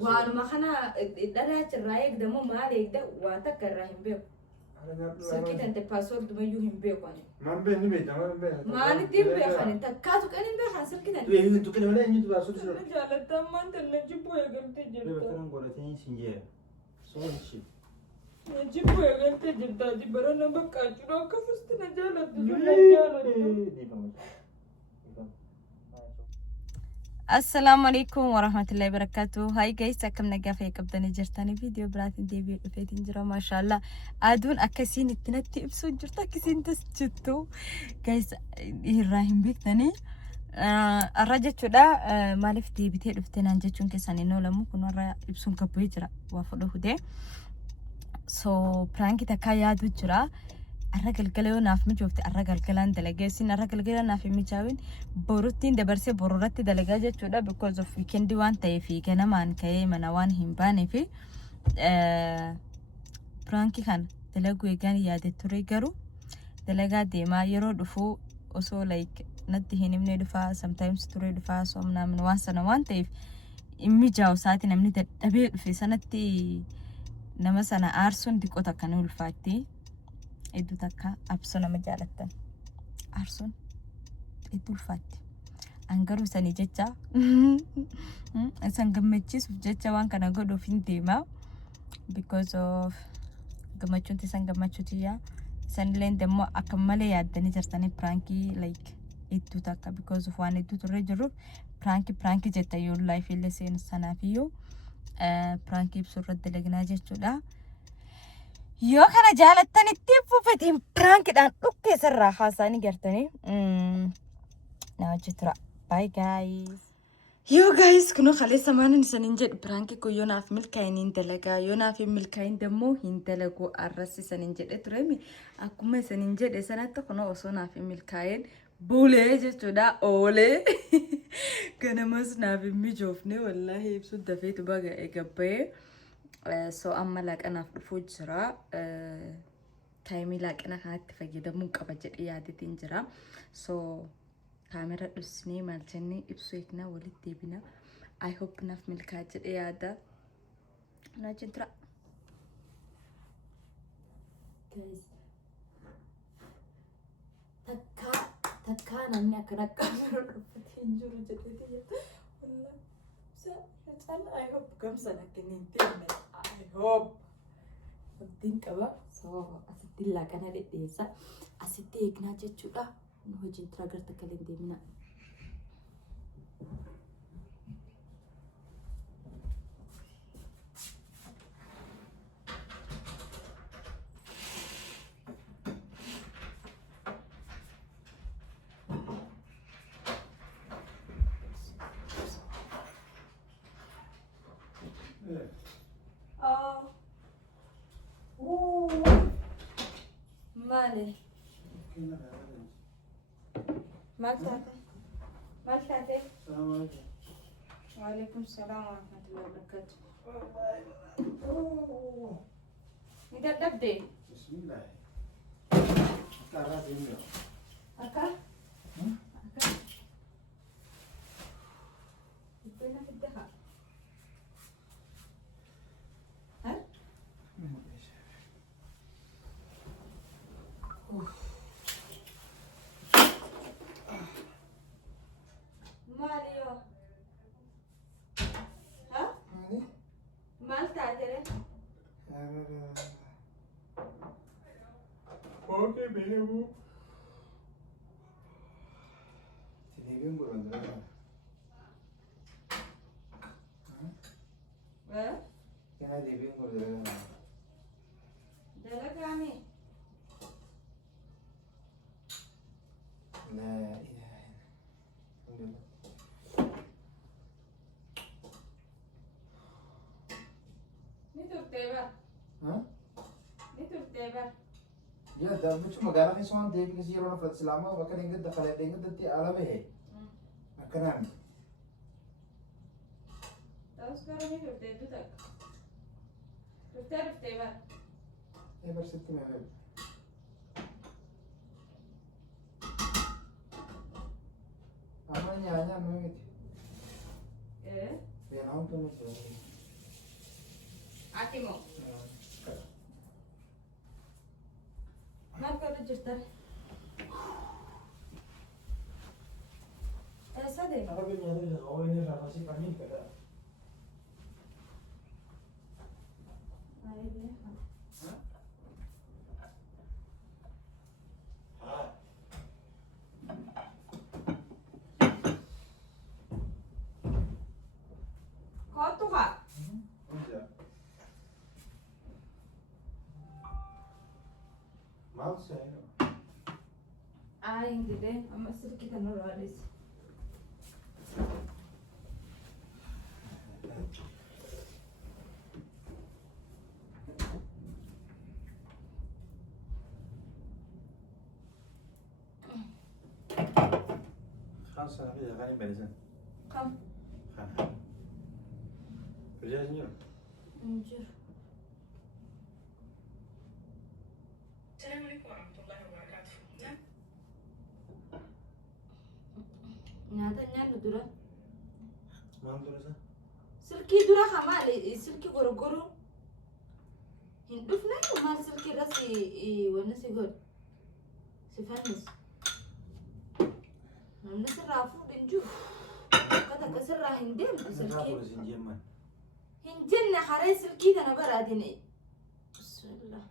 وأنا ما خنا درجة الرايق ده مو مالك ده واتذكر راهم بيو سكت أنت باسورد ما يوهم بيو أنا ما بين نبيت ما نتيم بيو خاني تكاتو كان بيو خان سكت أنت إيه أنتوا كده ولا إنتوا باسورد شو رجال تم أنت نجيبه يا قلت بيه جبت بكرة نقول تاني سنجيه صون شيء نجيبه يا قلت جبت دي برا بكا شنو كفست نجالة نجالة السلام عليكم ورحمة الله وبركاته. هاي جايز كم نجافة كبدنا جرتاني فيديو براتين دي فيديو جرا ما شاء الله أدون أكسين التنتي بسوي جرتا كسين تسجتو جايز يراهم بيك تاني الرجل شدا ما لفتي بتي لفتنا نجتون كساني نولا مو كنا را يبسون كبوي جرا وافلو هده so prank تكايا دو جرا الرجل قالوا ناف مجوفت الرجل قالن دلجاسين الرجل قالن ناف مجاوين بروتين دبرسي برورات دلجاجة شودا because of weekend وان تيفي كنا مان كي منوان هم باني في برانكي كان دلجو يجان ياد تريجرو دلجا دي ما يرو دفو also like نتهيني من دفا sometimes تري دفا سومنا من وان سنة وان تيف إمي جاو ساعتي نمني تبي في سنتي نما سنة أرسون ديكوتا كانوا الفاتي إدو تكا أبسونا مجالتا أرسون إدو الفاتي أنقروا سني جيجا سنقمتشيس في جيجا وان كان أقولوا فين ديما because of قمتشونتي سنقمتشوتيا سنلين دمو أكملي يادني جرتاني برانكي like إدو تكا because of وان إدو ترجرو برانكي جيتا يور لايف اللي سين السنة فيو برانكي بسورة دلقنا جيجودا yoo kana jaallattanitti fufatiin prankidhaan dhukkee sirraa haasa'anii gartanii na hojii tura bye guys yoo guys kunoo kaleessa maanin isanin jedhu pranki kun yoo naaf milkaa'in hin dalagaa yoo naaf hin milkaa'in dammoo hin dalaguu arras isanin jedhe turemi akkuma isanin jedhe sanatti kunoo osoo naaf hin milkaa'in bulee jechuudha oolee ganamas naaf hin mijoofne wallaahi ibsu dafeetu baga eegabbayee so amma laaqanaaf dhufuu jira taayimii laaqana kanatti fayyadamuun qaba jedhee yaadetiin jira so kaamera dhusnee maal jennee ibsu eegnaa walitti deebina I hope naaf milkaa jedhee yaada na jira takkaa namni akkana kaamera dhuffatiin jiru jedhee I hope comes and I can intend I hope something kaba so asitti la kana dedesa asitti eegna jechuudha nu hojii tragarta kalen deemina مالي مالتاتي وعليكم السلام ورحمة الله وبركاته ندبدي بسم الله كاراتي ميو أكا يبقينا في الدهاء ها ماليو ها مال تعترف اوكي بيبو تليفون بقول ها كان تليفون بقول دلك عمي لا إله إلا الله نتور تيبر ها نتور تيبر يا ده مش مقالة في سوان ديبي كسي يرونا في السلامة وكان ينقد دخلت ينقد دتي على به أكنان تاسكرا نتور تيبر تفتر تيبر إيه بس ستي ما بيب أما نيا نيا ميت إيه بينهم تنو Atimo. Marco register. Sadek. Aku punya itu oh ini rasa sih kami kada. Kau tu kak? Mal saya. Yang gede, ama sedikit nuralis. خمسة في غني بنزين. Kam? Kerja sini. Anjir. Assalamualaikum warahmatullahi wabarakatuh. Nyata dura. Mau terus? Silki dura kamal, silki goro-goro. Hinduf na kamal silki rasi wana sigod. Si fanis. Namna sirafu dinju. Kata kasira hindem silki. Aku sini jaman. Hinjinna haray silki kana baradini. Bismillah.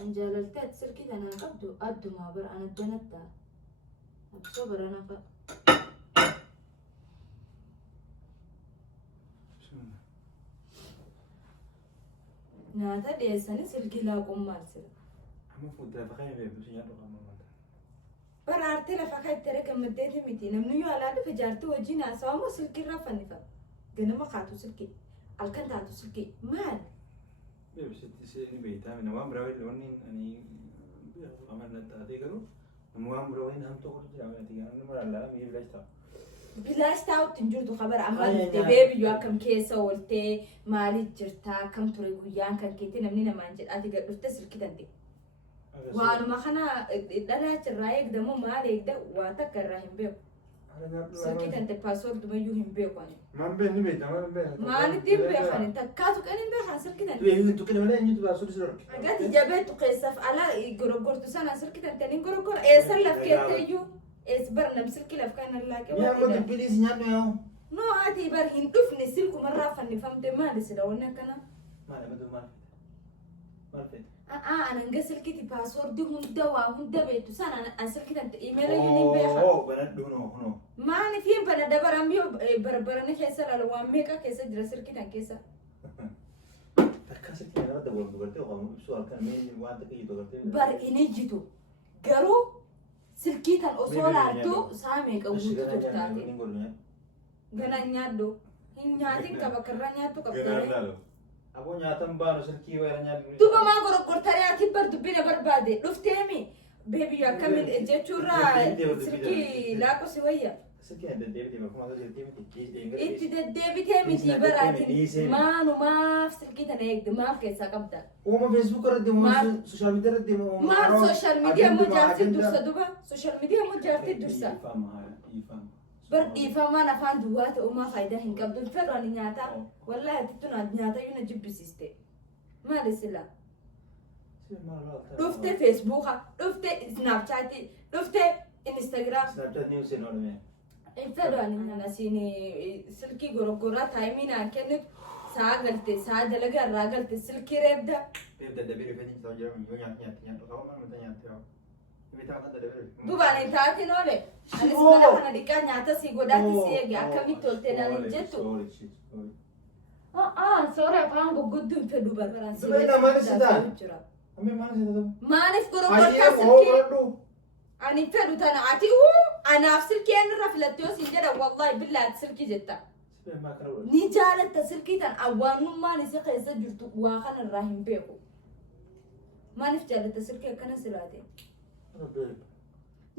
Anjalaltat silki kana qabdu addu ma bar ana danatta. Abso barana fa. Nyaata dhiyeessanii silkii laaquun maal sira? Amma fuuldura fakkaatee beekumsi nyaatu qabu mata. Baraartee lafa akka itti argammaddeeti miti. Namni yoo alaa dhufe jaartii wajjin haasawaa moo silkii irraa fannifa? Ganama kaatu silkii, halkan taatu silkii. Maal? Beekumsi seeni beektaa mina waan biraa wayii wanni ani amanna taatee garuu nama waan biraa wayii namni tokko jira mana tigaa namni mara laa mi'i bilaas ta'a. Bilaas taa'utti hin jirtu kabara amma dhuftee beebiyyoo akkam keessa ooltee maaliif jirtaa akkam ture guyyaan kan keetti namni namaan jedhaati gad dhufte silkii tante. Waanuma kana dhalaa jirraa eegdamoo maal eegda waa takka irraa hin beeku. Silkii tante paaswoordumayyuu hin beeku ani. Maan beekni beektaa maan beektaa. Maalitti hin beekan takkaatu kan hin beekan silkii tante. Beekni tukkine malee eenyutu paaswoordi sirra. Agati jabeetu keessaaf alaa gorogortu sana silkii tante ni gorogora eessan laf keetteeyyuu ees bar nam silkii laf kan laaqee Mi'a amma dubbilis nyaannu yoo. No ati bar hin dhufne silkumarraa fannifamte maali sida wanni akkana. Maal amma maal fedha? Ananga silkiti paaswoordi hunda waa hunda beektu sana an silkii tante imeela yuun hin beekan. Oo banadhu no. Maani fi bana dabaram yoo barbarana keessa laala waan meeqa keessa jira silkii tan keessa. Akkasitti nama dabalu dubartii ofamu ibsu halkan mee waan takka jitu gartee. Bar inni jitu garuu silkii tan osoo laaltu saa meeqa guutuu turtaate. Gana nyaaddo hin nyaatin qaba karra nyaattu qabdee. Aku nyatan baru silkii wayra nyaaddu. Duba maa gorogortanii ati bar dubbina barbaade dhufteemi beebiyyoo akkamiin jechuurraa silkii laaqu si wayya. Silkii deddeebitee bakuma silkii miti. Itti deddeebitee miti baraatiin maanumaaf silkii tana eegde maaf keessaa qabda. Uuma Facebook irratti moo social media irratti moo maal social media moo jaartii dursa duba social media moo jaartii dursa. Bar dhiifamaan afaan duwwaa ta'umaa faayidaa hin qabdu fedhu ani nyaata wallahi atittu nyaata yoo na jibbisiiste maali sila dhufte feesbuuka dhufte snaapchaatii dhufte instagram Snapchat news hin oolme. fedhu ani nyaana siin silkii gorogoraa taayimii naan kennitu saa galte saa dalagaa irraa galte silkii reebda. Dadhabee rifeensi isaa jedhamu yoo nyaatu qabu mana mata nyaatu. Dubaan taatiin oole. Anis mana kana dhiqaa nyaata si godhaatti si eege akkamitti toltee naan jettu. Soora afaan gurgudduu hin fedhu barbaraan si jira. Maaliif gorogortaa silkii? Ani fedhu tana ati anaaf silkii irra filatte yoo siin jedha wallahi billaatti silkii jetta. Ni jaalatta silkii tan awwaannummaan isa keessa jirtu waa kana irraa hin beeku. Maaliif jaalatta silkii akkana silaate?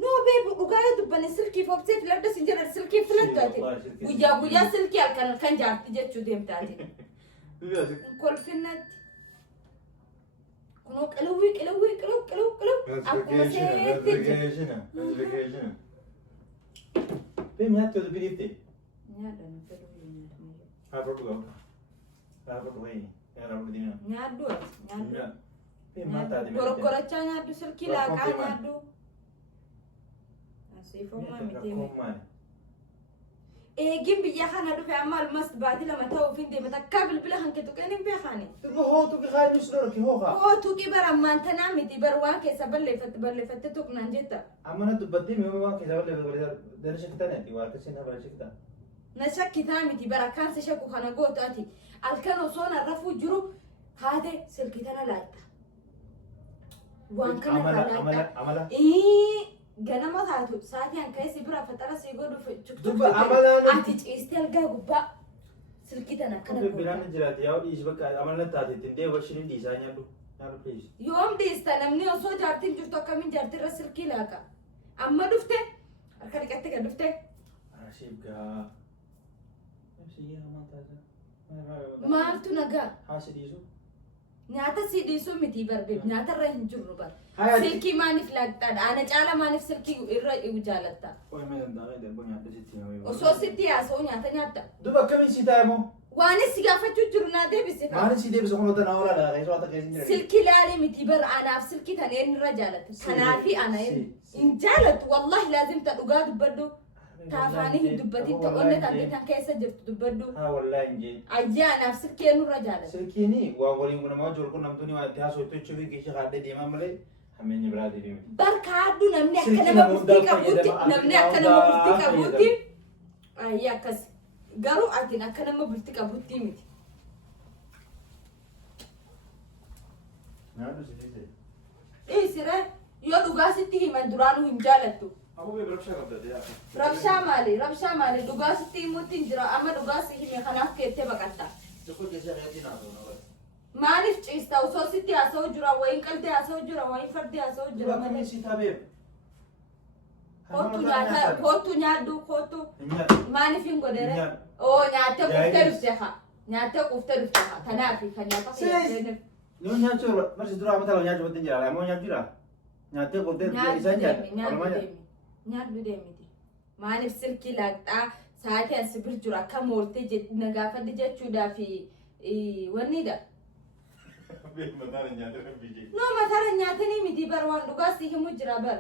No baby, dhugaa dubbani silkii foksee filadha siin jedha silkii filadhu ati. Guyyaa silkii halkan jaarti jechuu deemtaati. Kolfinnatti. Kunoo qilawwii. Akkuma seetti jira. Bem nyaattu biriifte. Nyaadha nu fedhu nyaadha. haa fudhu qabda. Haa fudhu wayii. Yaa fudhu diina. Nyaaddu nyaaddu. Nyaaddu. Gorgorachaa nyaaddu silkii laaqaa nyaaddu. Asiifammaa miti. Eegin biyya kana dhufe amma almas baatii lama ta'uuf hin deemata akka bilbila kan keetu kan hin beekani. Hootu ki haa nus dhoorki hooka. Hootu ki bara ammaantanaa miti bara waan keessa balleeffatte tuqnaan jetta. Amma na dubbattee mi'ooma waan keessa balleeffatte dana shakkitaneeti waa akkasiin haa shakkitaa. Na shakkitaa miti bara kaansa shakku kana gootu ati halkan osoo narrafuu jiru haate silkii tana laatta. Waan kana laatta. Amala. Ganama taatu sa'aatii hanqa'ee si bira fatara si godhu Dubba amalaan ati ciistee algaa gubbaa silkii tana akkana godhu. Biraan jiraate yaa dhiisi bakka amala taate ittiin deebi'u shiniin dhiisaa nyaadhu. Nyaadhu please. Yoom dhiista namni osoo jaartiin jirtu akkamiin jaartirra silkii laaqa. Amma dhufte harka dhiqatte gad dhufte. Ashiif gaa. Absiyyaa hamaa taate. Maaltu nagaa? Haasi dhiisu. Nyaata si dhiisuu miti barbeef nyaatarra hin jirru bar. Silkii maaniif laaqxaadha? Ana caala maaniif silkii irra jaalatta? Oye mee danda'ee darboo nyaata sitti himee. Osoo sitti haasa'u nyaata nyaatta. Duba akkamiin si taa'e moo? Waanis si gaafachuu jiru naa deebisi. Maanis si deebisa kun wanta naa oolaa dha keessoo akka keessin jira. Silkii laalee miti bar anaaf silkii tan eenyurra jaalatta? Kanaafi ana hin jaalattu wallahi laazimta dhugaa dubbaddu. Taafaanii hin dubbatin ta'onne tan keessa jirtu dubbaddu. Haa wallahi hin jee. Ayyaa anaaf silkii eenyurra jaalatta? Silkiini waa waliin kun namaa jiru kun namtuni waa itti haasoo itti hojii geesha kaadhee deemaa malee hammeenyi biraa deemee. Barka hadduu namni akka nama bultii qabuutti namni akka nama bultii qabuutti ayyaa akkas garuu atiin akka nama bultii qabuutti miti. Nyaadhu si dhiise. Dhiisire yoo dhugaa sitti himan duraanuu hin jaalattu. Aboo bee rabshaa qabda dee. Rabshaa maali? Rabshaa maali? Dhugaa sitti himuutti hin jira amma dhugaa si hime kanaaf keettee baqatta. Tokko keessaa reetii naa ta'u. Maaliif ciista osoo sitti haasa'u jira wayin qaltee haasa'u jira wayin fardee haasa'u jira. Duba akkamiin si taabee? Kootu nyaaddu kootu. Maaliif hin godhere? Oo nyaattee quuftee dhufte haa. Nyaattee quuftee dhufte haa. Kanaafi kan nyaata fayyadamee. Yoo nyaachuu marsi dura amma talaa nyaachuu wajjin jira. Ammoo nyaachuu jira. Nyaattee quuftee isaan nyaata. Nyaaddu deemiti. Maaliif silkii laaqxaa sa'aatii as bir jiru akka mooltee nagaafadde jechuudhaaf wannidha. No matara nyaatanii miti bar waan dhugaa si himu jira bar.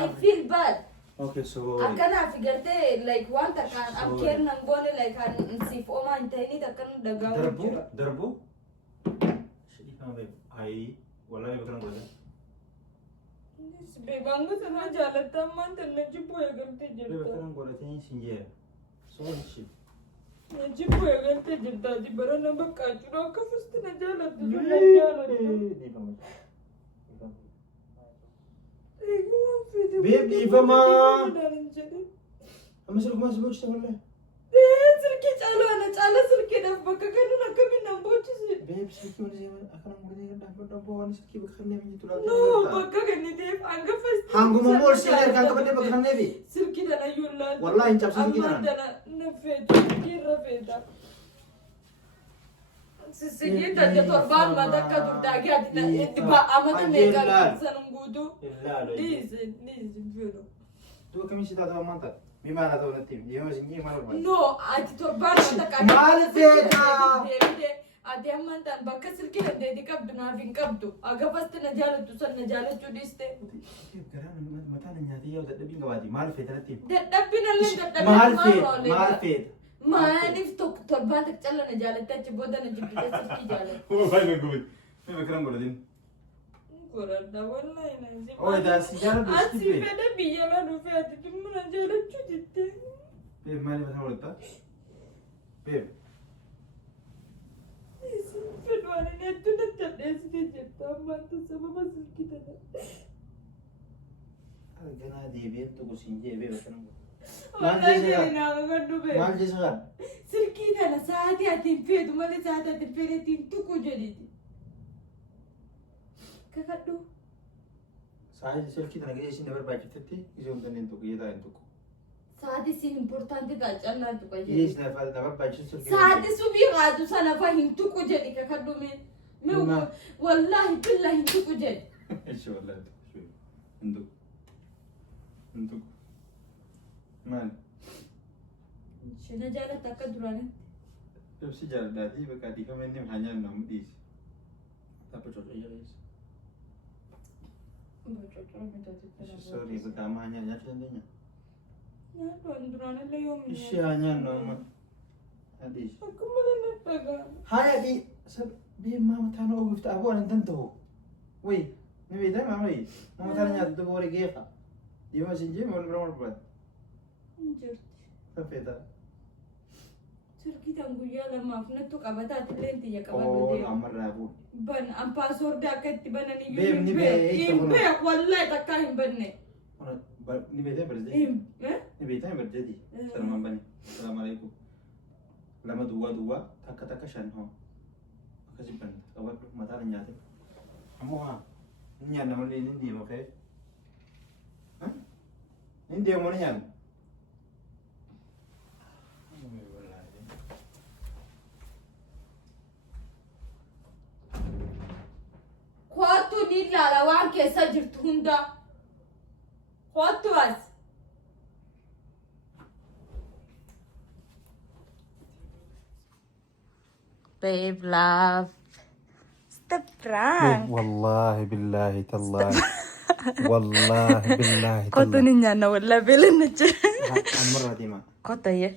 I feel bad. Okay, so akkanaaf gartee like waan takkaan abkeer nan goone like an siif oomaa hin ta'inii takkan dhagaa'u jira. Darbu? Shidii kan beeku. Ayi, wallahi bakka nan godhe. Beekaan gosa na jaalatta ammaan tan na jibbuu eegaltee Bakka jirta. nan godhatee sin jee. So shit. Na jibbuu eegaltee jirta jibbara na baqqaachuudha akka fusti na jaalattu sun na jaalattu. Beep dhiifamaa. Amma silkumaa si boocisa malee. Silkii caalaana caala silkiidhaaf bakka kennuun akkamiin nan boocise. Beep silkii wani seeman akka nan godhatee kan dhaabbadhu waan silkii bakka kanneen mijitu laata. No bakka kenniteef hanga fasti. Hanguma mool sileer kan qabadee bakka kanneefi. Silkii tana iyyuu laata. Wallahi hin cabsa silkii Ammaan tanaan. tana na feetu silkii irra feeta. Sisigii tante torbaan matakka durdaagee ati itti ba'amata meeqaa san guutuu. Dhiisi fedhu. Duba kamiin si taatama maanta? Mi maana ta'u natti yoo isin jee maal barbaadu? No ati torbaan matakka. Maal feetaa? Ati ammaan tan bakka silkii dandeetii qabdu naaf hin qabdu. Agabasti na jaalattu san na jaalachuu dhiiste. Garaan mataan nyaatee yoo dadhabbiin qabaati maal feeta natti? Dadhabbiin illee dadhabbiin Maal feeta? Maal feeta? Maaliif torbaan takka calla na jaalatte achi booda na jibbite silkii jaalatte. Wallahi na gubit. Mi bakka nan godhatin. Godhadha wallahi na si. Oye daasi jaalatu Ati fedha biyya la dhufe ati dhimma na jaalachuu ditte. Beep maali mataa godhatta? Beep. Fedhu ani nettu natti addeessite jirta ammaan tan sababa silkii tana. Ganaa deebi'een tokko siin jee beep bakka nan godhata. Wallahi jiri naa gadhu bee. Maal jecha kan? Silkii tana sa'aatii ati hin feetu malee sa'aatii ati hin feetu hin tuqu jedhiti. Kakadhu. Sa'aatii silkii tana gahee isin na barbaachiftetti isin kanneen tokko yeetaa hin tokko. Sa'aatii siin importanti ta'a callaan tuqa jedhi. Yees na barbaachisu silkii. Sa'aatii subii qaatu sana fa hin tuqu jedhi kakadhu mee. Mee wallahi billa hin tuqu jedhi. Ishi wallahi hin tuqu. Hin tuqu. Maal? Shina jaalatta akka duraanitti. Pepsi jaldati bakka di kami ni hanya nom dis. Tapi cocok ya guys. Sorry pertama hanya contohnya. Ya tuan durana leo mi. Isi hanya nom hadis. Aku malah napaga. Hai di bi mama tano ugu fta abu an tanto. Wei, ni beda mama wei. Mama tanya tu bore gefa. Di ma sinje mon bro buat. Anjir. Tapi tak. Kita guyya lama afna tu kabata atlenti ya kabal Oh, bade. amar rabu. Ban am password dakat tibana ni Bem, ni be, Imbe wallahi takah banne. Ona ni beda berjadi. Ni beda berjadi. Salam bani. Assalamualaikum. Lama dua taka shan ho. Kasipan. Kawat mata nyate. Kamu ha. Nyan nama ni dia oke. Hah? Ni dia mau nyan. Kwatu ni lalawan keessa jirtu hunda. Kwatu as. Babe, love. Stop prank. والله بالله تالله والله بالله Kwatu ni nyana wala bilin na dyan. المرة دي ما Kwatu ye.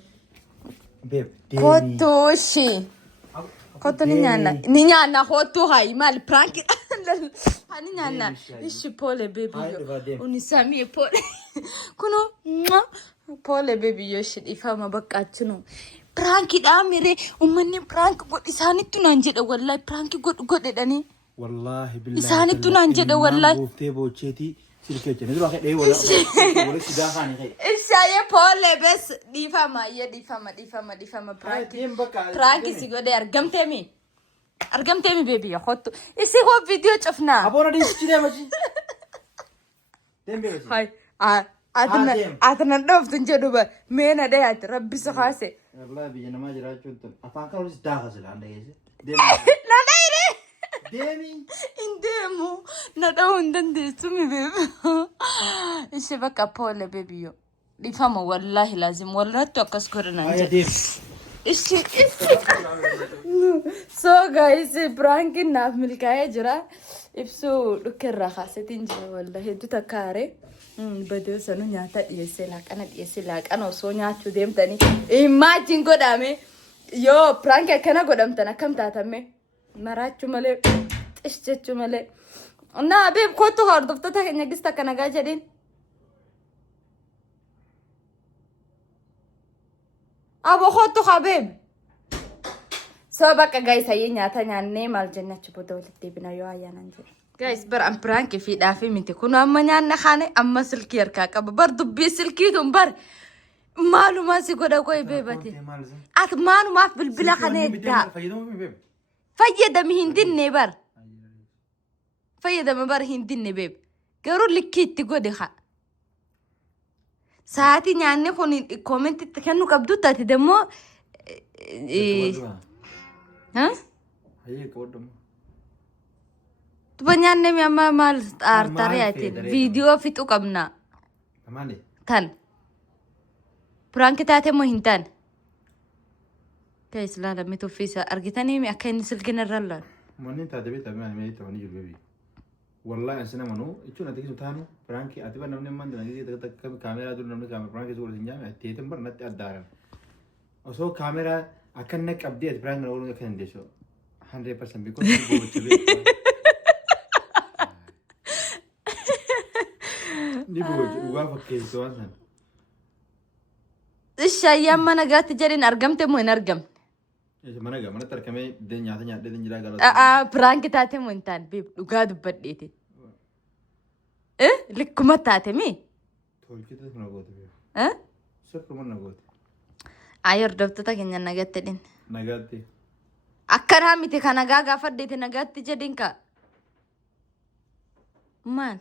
بيب Kwatu shi. Kwatu ni nyana. Ni nyana kwatu hai mal prank. Hani nyana. Ishi pole baby yo. Unisami pole. Kuno. Pole baby yo shit ifama bakkachuno. Prank da mere ummanni prank god isanitu nan jedha wallahi prank god edani. والله بالله Isanitu nan jedha wallahi. بوفتي بوتشيتي سيركيتي ندرو اخي دي ولا ولا سيداخاني خي Isaye pole bes difama ye difama prank. Prank si gode argamtemi baby ya khottu. Isi ho video chafna. ابونا دي سيدي ماشي دم بيجي Hai atna doftun jedhuba mena dayat rabbi sakhase. والله بيجي ما جرى شنطن افاكا ولا سيداخل عندك دم Na daire. دمي Indemu na dawundan de sumi baby. Isi baka pole baby yo. Difama wallahi lazim wallahi to kaskore nan. يا دم Ishi. So guys, prank naaf milkaa'ee jira. Ibsuu dhukkeerraa kaasetiin jira wallahi hedduu kare. Badoo sanu nyaata dhiyeessee laaqana osoo nyaachuu deemtanii. Imagine godhame. Yoo prank akkana godhamtan akkam taatame. Maraachuu malee xish jechuu malee. Naa beeb kottu hordoftoota keenya gista akka nagaa jedhin. Abo kottu habeeb. So bakka guys hayyee nyaata nyaannee maal jennachi booda walitti deebina yoo ayyaanaan jira. Guys bar an prank fi dhaafi miti kun amma nyaanna kaane amma silkii harkaa qaba bar dubbii silkii tun bar maalumaa si godha koy beebate at maalumaaf bilbila kana eddaa fayyadami hin dinne bar fayyadama bar hin dinne beeb garuu likkii itti godhe haa sa'aatii nyaanne kun koomentitti kennu qabdu taate demmoo هي كودم Tubanyaanne mi amma maal xaartaree ati viidiyoo fixu qabna. تمام Tan. Prank taate moo hin taane? Guys laala mi tuffisa argitanii mi akka inni silkina irra laala. منين تعتبر تمام ما يتوني البيبي والله أنسنا منو إيشون أتيك سبحانه فرانكي أتبع نمني من دنا كذي تك كاميرا دور نمني كاميرا فرانكي سوول سنجام أتيتم بر نت أدارن وسو كاميرا أكنك أبديت فرانك نقول أكن ديشو 100% بيكون نبوج وقافك كيس وانسان Ishayyaa mana gaatti jedhin argamte moo hin argamne? mana tarkamee den nyaata den jira galata Prank taate moo hin taane dhugaa dubbadheeti. Likkuma taate mi? tolkite na goote sirruma na goote Ayyor hordoftoota keenya nagaatti dhin. nagaatti Akkanaa miti ka nagaa gaafadheeti nagaatti jedhin ka. Maal?